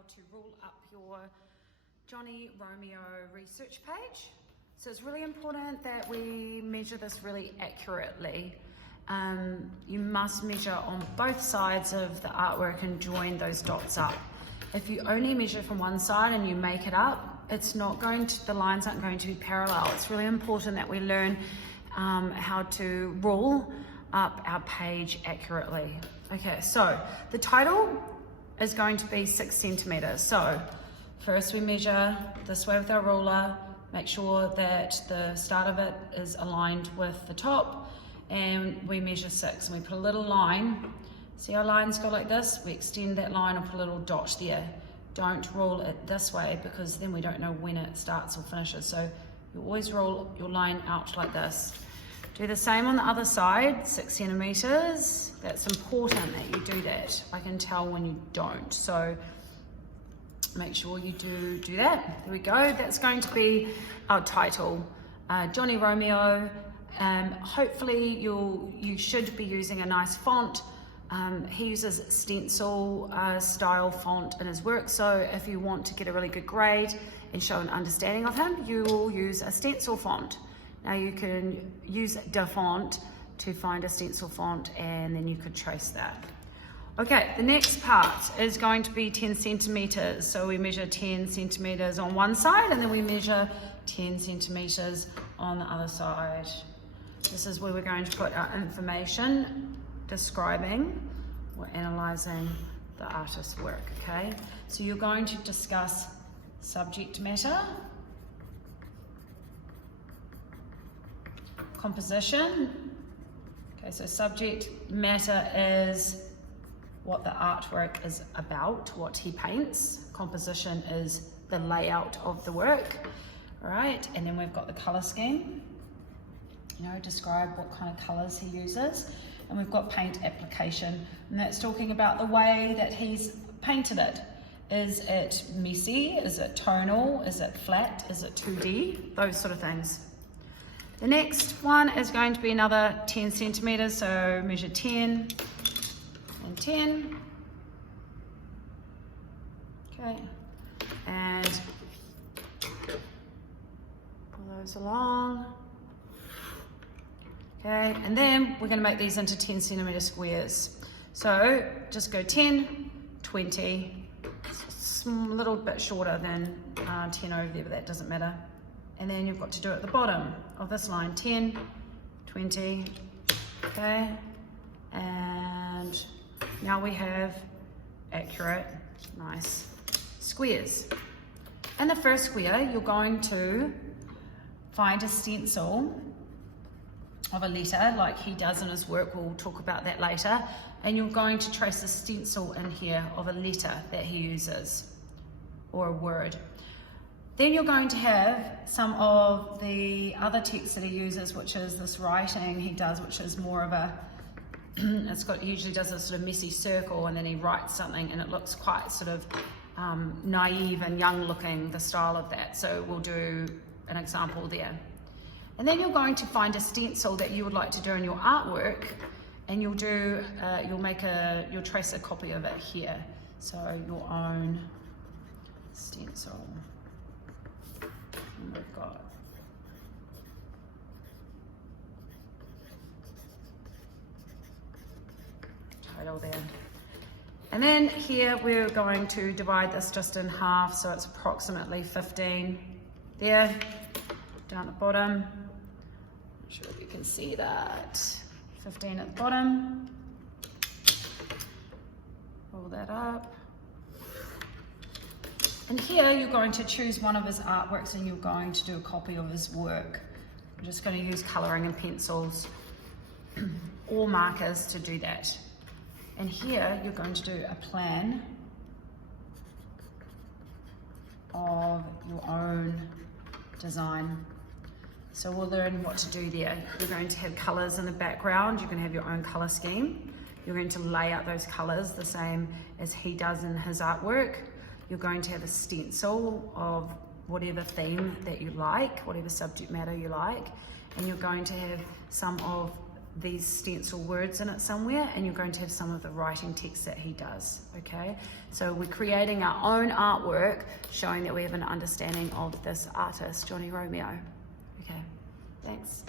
how to rule up your Johnny Romeo research page. So it's really important that we measure this really accurately. You must measure on both sides of the artwork and join those dots up. If you only measure from one side and you make it up, it's not going to, the lines aren't going to be parallel. It's really important that we learn how to rule up our page accurately. Okay, so the title is going to be 6 centimeters. So first we measure this way with our ruler, make sure that the start of it is aligned with the top, and we measure 6 and we put a little line. See our lines go like this? We extend that line and put a little dot there. Don't roll it this way because then we don't know when it starts or finishes. So you always roll your line out like this. Do the same on the other side, 6 centimeters. That's important that you do that. I can tell when you don't. So make sure you do that. There we go. That's going to be our title, Johnny Romeo. Hopefully you should be using a nice font. He uses stencil style font in his work, so if you want to get a really good grade and show an understanding of him, you will use a stencil font. Now you can use the font to find a stencil font and then you could trace that. Okay, the next part is going to be 10 centimeters. So we measure 10 centimeters on one side and then we measure 10 centimeters on the other side. This is where we're going to put our information describing or analyzing the artist's work, okay? So you're going to discuss subject matter, composition. Okay, so subject matter is what the artwork is about, what he paints. Composition is the layout of the work, all right? And then we've got the color scheme. You know, describe what kind of colors he uses. And we've got paint application, and that's talking about the way that he's painted it. Is it messy? Is it tonal? Is it flat? Is it 2D? Those sort of things. The next one is going to be another 10 centimeters, so measure 10 and 10. Okay, and pull those along. Okay, and then we're going to make these into 10 centimeter squares. So just go 10, 20, it's a little bit shorter than 10 over there, but that doesn't matter. And then you've got to do it at the bottom of this line, 10, 20, okay? And now we have accurate, nice squares. In the first square, you're going to find a stencil of a letter like he does in his work. We'll talk about that later. And you're going to trace a stencil in here of a letter that he uses or a word. Then you're going to have some of the other text that he uses, which is this writing he does, which is more of a, he usually does a sort of messy circle and then he writes something and it looks quite sort of naive and young looking, the style of that. So we'll do an example there. And then you're going to find a stencil that you would like to do in your artwork, and you'll trace a copy of it here. So your own stencil. And we've got title there. And then here we're going to divide this just in half, so it's approximately 15 there, down the bottom. Not sure if you can see that. 15 at the bottom. Roll that up. And here you're going to choose one of his artworks and you're going to do a copy of his work. I'm just going to use colouring and pencils or markers to do that. And here you're going to do a plan of your own design. So we'll learn what to do there. You're going to have colours in the background. You're going to have your own colour scheme. You're going to lay out those colours the same as he does in his artwork. You're going to have a stencil of whatever theme that you like, whatever subject matter you like. And you're going to have some of these stencil words in it somewhere, and you're going to have some of the writing text that he does, okay? So we're creating our own artwork, showing that we have an understanding of this artist, Johnny Romeo. Okay, thanks.